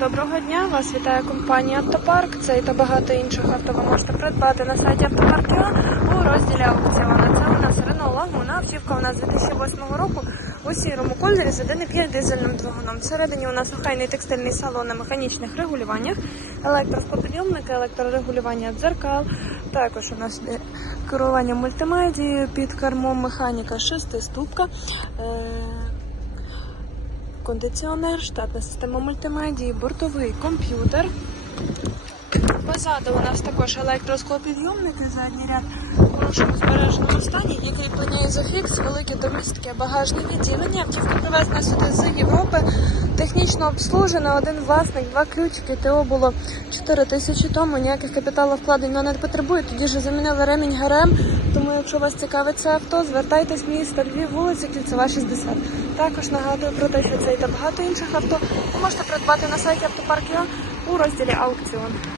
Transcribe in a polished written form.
Доброго дня! Вас вітає компанія «Автопарк». Цей та багато інших авто ви можете придбати на сайті «Автопарк.ua» у розділі аукціону. Це у нас Renault Laguna, автівка у нас 2008 року у сірому кольорі з 1,5 дизельним двигуном. Всередині у нас охайний текстильний салон на механічних регулюваннях, електросклопідйомники, електрорегулювання дзеркал. Також у нас керування мультимедією, під кермом механіка 6-ступка. Кондиціонер, штатна система мультимедії, бортовий комп'ютер. Позаду у нас також електросклопідйомники, задній ряд у хорошому збереженому стані, є кріплення ізофікс, велике та містке багажне відділення. Автівка привезена сюди з Європи, технічно обслужена, один власник, 2 ключики, ТО було 4 тисячі тому, ніяких капіталовкладень не потребує, тоді ж замінили ремінь ГРМ, тому якщо вас цікавить це авто, звертайтесь, місто Львів, вулиця Кільцева, 60. Також нагадую про те, що цей та багато інших авто ви можете придбати на сайті «Автопарк.ua» у розділі аукціон.